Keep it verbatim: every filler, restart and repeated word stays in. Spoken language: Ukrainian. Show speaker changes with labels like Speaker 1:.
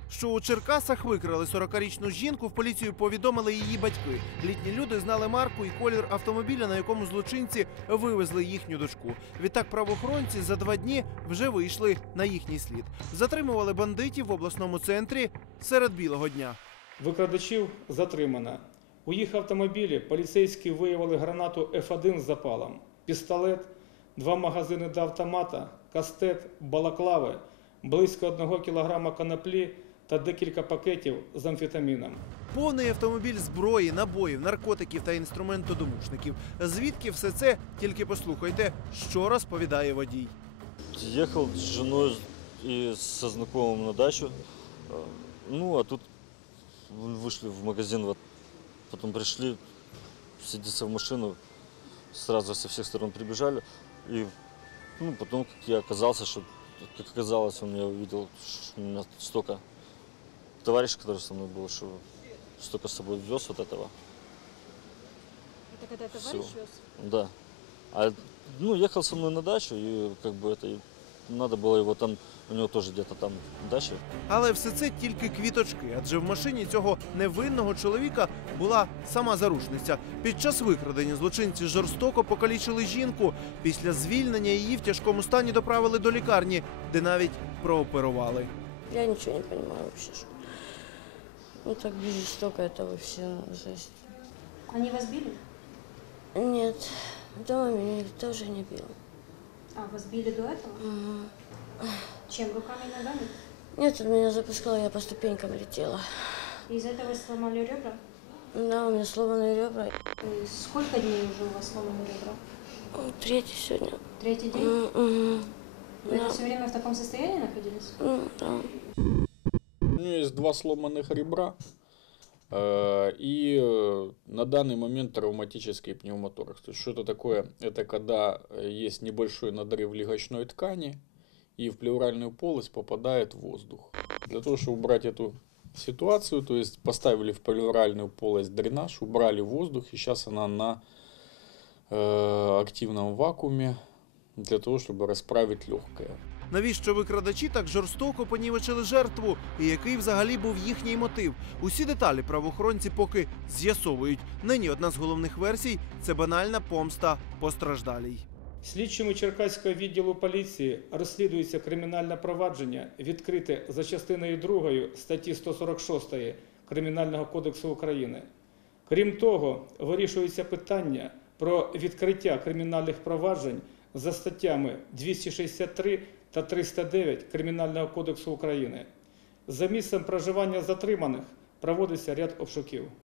Speaker 1: Що у Черкасах викрали сорокарічну жінку, в поліцію повідомили її батьки. Літні люди знали марку і колір автомобіля, на якому злочинці вивезли їхню дочку. Відтак правоохоронці за два дні вже вийшли на їхній слід. Затримували бандитів в обласному центрі серед білого дня.
Speaker 2: Викрадачів затримано. У їх автомобілі поліцейські виявили гранату еф один з запалом, пістолет, два магазини до автомата, кастет, балаклави, близько одного кілограма коноплі та декілька пакетів з амфетаміном.
Speaker 1: Повний автомобіль зброї, набоїв, наркотиків та інструментодомушників. Звідки все це? Тільки послухайте, що розповідає водій.
Speaker 3: Ехал с женой и со знакомым на дачу. Ну, а тут вышли в магазин, вот, потом пришли, садиться в машину, сразу со всех сторон прибежали. И ну, потом, как я оказался, что, как оказалось, он меня увидел, что у меня столько товарищей, который со мной был, что столько с собой вез вот этого.
Speaker 4: Это когда товарищ
Speaker 3: Всё.
Speaker 4: вез?
Speaker 3: Да. А, ну, ехал со мной на дачу, и как бы это, и надо было его там, у него тоже где-то там дача.
Speaker 1: Але все це тільки квіточки, адже в машині цього невинного чоловіка була сама заручниця. Під час викрадення злочинці жорстоко покалічили жінку. Після звільнення її в тяжкому стані доправили до лікарні, де навіть прооперували.
Speaker 5: Я ничего не понимаю вообще. Что... Ну так жестоко это вообще жесть.
Speaker 4: Они вас били?
Speaker 5: Нет, дома меня тоже не бил.
Speaker 4: А, вас били до этого?
Speaker 5: Угу.
Speaker 4: Чем? Руками и ногами?
Speaker 5: Нет, он меня запускал, я по ступенькам летела.
Speaker 4: И из-за этого сломали ребра?
Speaker 5: Да, у меня сломанные ребра.
Speaker 4: И сколько дней уже у вас сломаны ребра?
Speaker 5: Ну, третий сегодня.
Speaker 4: Третий день?
Speaker 5: Угу.
Speaker 4: Вы
Speaker 5: Да.
Speaker 4: все время в таком состоянии находились?
Speaker 5: Ну, да.
Speaker 6: У нее есть два сломанных ребра э, и э, на данный момент травматический пневмоторакс. То есть что это такое? Это когда есть небольшой надрыв легочной ткани и в плевральную полость попадает воздух. Для того, чтобы убрать эту ситуацию, то есть поставили в плевральную полость дренаж, убрали воздух, и сейчас она на э, активном вакууме для того, чтобы расправить легкое.
Speaker 1: Навіщо викрадачі так жорстоко понівечили жертву? І який взагалі був їхній мотив? Усі деталі правоохоронці поки з'ясовують. Нині одна з головних версій – це банальна помста постраждалій.
Speaker 2: Слідчими Черкаського відділу поліції розслідується кримінальне провадження, відкрите за частиною другої статті сто сорок шість Кримінального кодексу України. Крім того, вирішується питання про відкриття кримінальних проваджень за статтями двісті шістдесят три та триста дев'ять Кримінального кодексу України. За місцем проживання затриманих проводиться ряд обшуків.